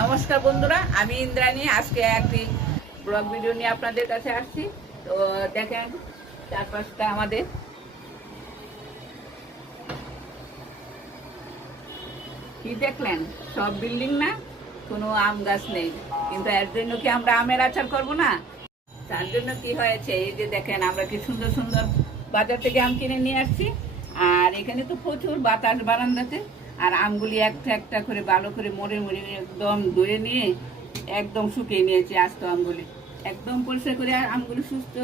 নমস্কার বন্ধুরা, আমি ইন্দ্রাণী। আজকে একটি ব্লগ ভিডিও নিয়ে আপনাদের কাছে আসছি। তো দেখেন চারপাশটা আমাদের কি দেখলেন, সব বিল্ডিং না, কোনো আম গাছ নেই। কিন্তু এর জন্য কি আমরা আমের আচার করব না? তার জন্য কি হয়েছে, এই যে দেখেন আমরা কি সুন্দর সুন্দর বাজার থেকে আম কিনে নিয়ে আসছি। আর এখানে তো প্রচুর বাতাস বারান্দাতে। আর আমগুলি একটা একটা করে ভালো করে মরে মরে একদম ধুয়ে নিয়ে একদম শুকিয়ে নিয়েছি। আস্ত আমগুলি একদম পরিষ্কার করে, আর আমগুলি সুস্থ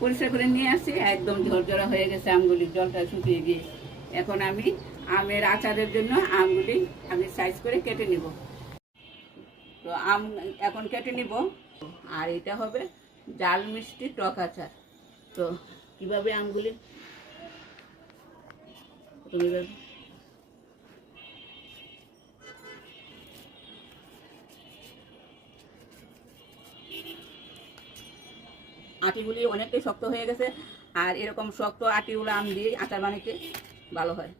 পরিষ্কার করে নিয়ে আসছি। একদম ঝরঝরা হয়ে গেছে আমগুলি, জলটা শুকিয়ে গিয়ে। এখন আমি আমের আচারের জন্য আমগুলি আমি সাইজ করে কেটে নিব। তো আম এখন কেটে নিব। আর এটা হবে জাল মিষ্টি টক আচার। তো কিভাবে আমগুলি তুমি আটিগুলি অনেকটাই শক্ত হয়ে গেছে। আর এরকম শক্ত আটিগুলো আম দিয়ে আচার বানাইতে ভালো হয়।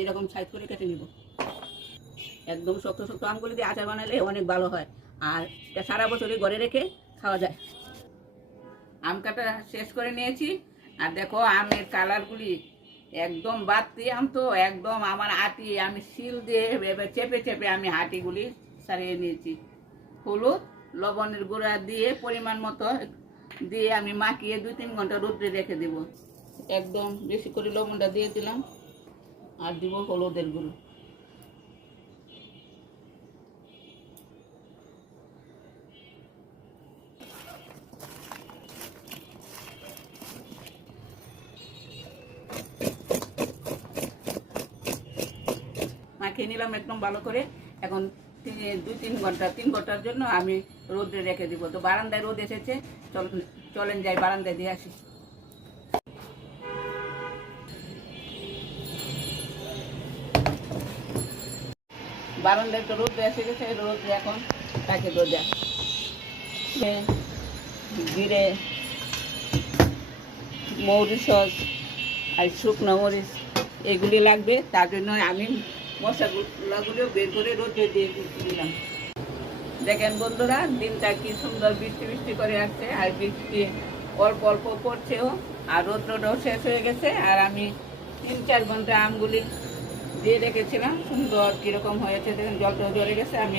এরকম সাইজ করে কেটে নিব। একদম শক্ত শক্ত আমগুলি দিয়ে আচার বানালে অনেক ভালো হয়। আর এটা সারা বছরই ঘরে রেখে খাওয়া যায়। আম কাটা শেষ করে নিয়েছি। আর দেখো আমের কালারগুলি একদম বাড়তি আম, তো একদম আমার আটি আমি শিল দিয়ে এবার চেপে চেপে আমি আটিগুলি সারিয়ে নিয়েছি। হলুদ লবণের গুঁড়া দিয়ে পরিমাণ মতো দিয়ে আমি মাখিয়ে 2-3 ঘন্টা রোদে রেখে দেব। একদম বেশি করে লবণটা দিয়ে দিলাম। আর দিব হলুদের গুঁড়ো। মাখিয়ে নিলাম একদম ভালো করে। এখন 3 ঘন্টার জন্য আমি রোদে রেখে দিব। তো বারান্দায় রোদ এসেছে, চলেন যাই বারান্দায় দিয়ে আসি। বারান্দায় তো রোদ এসে গেছে, রোদ এখন তাকে রোজা জিরে মৌরি সস আর শুকনো মরিচ এগুলি লাগবে। তার জন্য আমি মশলাগুলো বের করে রোদে দিয়ে দিলাম। দেখেন বন্ধুরা, দিনটা কি সুন্দর বৃষ্টি বৃষ্টি করে আসছে। আর বৃষ্টি অল্প অল্প পড়ছেও। আর রোদ্রটাও শেষ হয়ে গেছে। আর আমি 3-4 ঘন্টা আমগুলি দিয়ে রেখেছিলাম। সুন্দর কীরকম হয়েছে দেখেন, জলটাও জ্বলে গেছে। আমি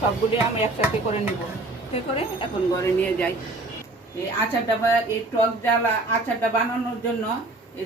সবগুলি আম একসাথে করে নিব। সে করে এখন ঘরে নিয়ে যাই। এই আচারটা এই টক জ্বালা আচারটা বানানোর জন্য এই